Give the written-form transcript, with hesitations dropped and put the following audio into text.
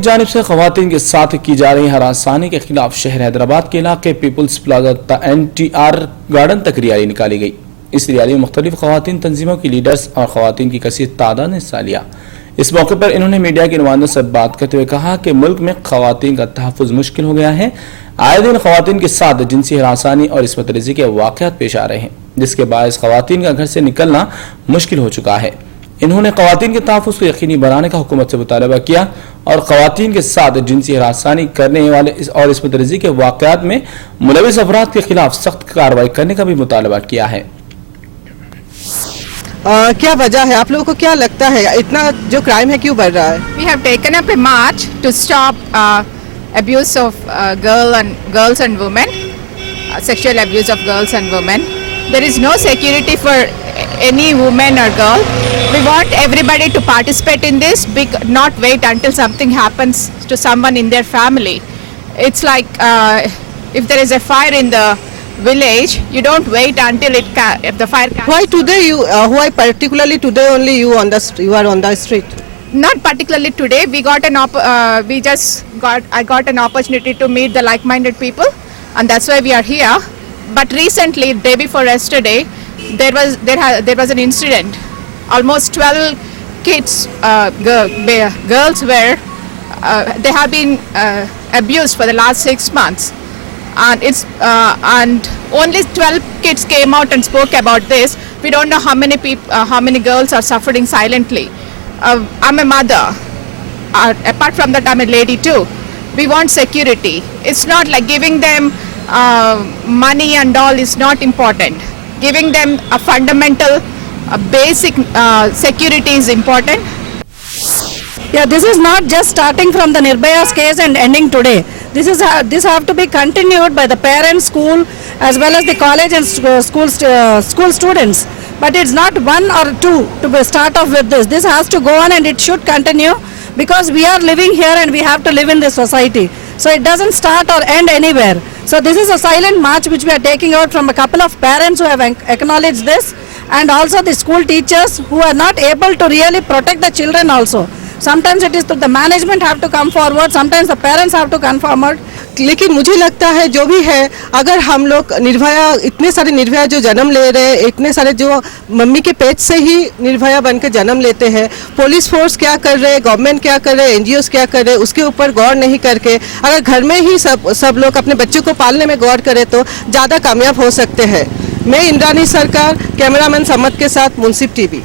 जानिब से खवातीन के साथ की जा रही हरासानी के खिलाफ शहर हैदराबाद के इलाके पीपुल्स प्लाजा NTR गार्डन तक रैली निकाली गई। इस रैली में मुख्तलिफ खवातीन तंजीमों की लीडर्स और खवातीन की कसीर तादाद ने हिस्सा लिया। इस मौके पर इन्होंने मीडिया के नुमाइंदों से बात करते हुए कहा कि मुल्क में खवातीन का तहफ़्फ़ुज़ मुश्किल हो गया है। आए दिन खवातीन के साथ जिनसी हरासानी और इस्मत रेज़ी के वाक़यात पेश आ रहे हैं, जिसके बायस खवातीन का घर से निकलना मुश्किल हो चुका है। इन्होंने खवातीन के तहफ़्फ़ुज़ को यकीनी बनाने का हुकूमत से मुतालबा किया और खवातीन के साथ जिनसी हरासानी करने वाले और इस्मत रेज़ी के वाक़यात में मुलविस अफराद के खिलाफ सख्त कार्रवाई करने का भी मुतालबा किया है। क्या वजह है, आप लोगों को क्या लगता है इतना जो क्राइम है क्यों बढ़ रहा है? We have taken up a march to stop abuse of girls and women, sexual abuse of girls and women. There is no security for any woman or girl. We want everybody to participate in this, not wait until something happens to someone in their family. It's like if there is a fire in the village, you don't wait until the fire. Why today why particularly today only you are on the street? Not particularly today. I got an opportunity to meet the like-minded people, and that's why we are here. But recently, day before yesterday, there was an incident. Almost 12 kids, girls were they have been abused for the last 6 months, and only 12 kids came out and spoke about this. We don't know how many girls are suffering silently. I'm a mother. Apart from that, I'm a lady too. We want security. It's not like giving them money and all is not important. Giving them a fundamental, basic security is important. Yeah, this is not just starting from the Nirbhaya's case and ending today. This have to be continued by the parents, school, as well as the college and school students. But it's not one or two to start off with this. This has to go on and it should continue because we are living here and we have to live in this society. So it doesn't start or end anywhere. So this is a silent march which we are taking out from a couple of parents who have acknowledged this, and also the school teachers who are not able to really protect the children also. Sometimes it is the management have to come forward, sometimes the parents have to come forward. लेकिन मुझे लगता है जो भी है, अगर हम लोग निर्भया, इतने सारे निर्भया जो जन्म ले रहे हैं, इतने सारे जो मम्मी के पेट से ही निर्भया बनकर जन्म लेते हैं, पुलिस फोर्स क्या कर रहे हैं, गवर्नमेंट क्या कर रहे हैं, NGOs क्या कर रहे हैं, उसके ऊपर गौर नहीं करके अगर घर में ही सब लोग अपने बच्चों को पालने में गौर करें तो ज़्यादा कामयाब हो सकते हैं। मैं इंद्रानी सरकार, कैमरामैन समत के साथ मुंसिफ TV।